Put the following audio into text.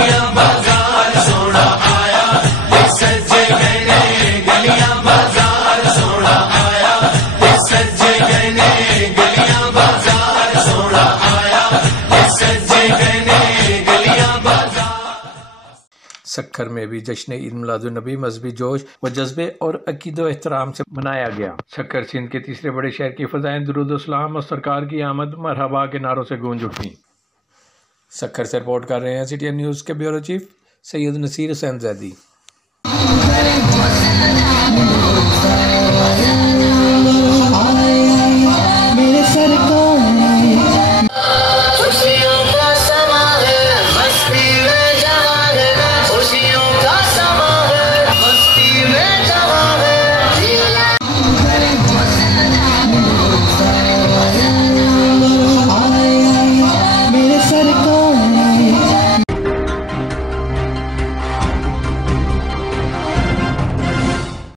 गलियां बाजार सोना आया, ये सजे गहने गलियां बाजार सोना आया, ये सजे गहने गलियां बाजार सोना आया, ये सजे गहने गलियां बाजार। सक्खर में भी जश्न ईद मिलादुन नबी मजहबी जोश व जज्बे और अकीदो एहतराम से मनाया गया। सक्खर सिंध के तीसरे बड़े शहर की फ़ज़ाएं दुरूद सलाम और सरकार की आमद मरहबा के नारों से गूंज उठी। सक्खर से रिपोर्ट कर रहे हैं CTN न्यूज़ के ब्यूरो चीफ सैयद नसीर हुसैन जैदी। मेरे सर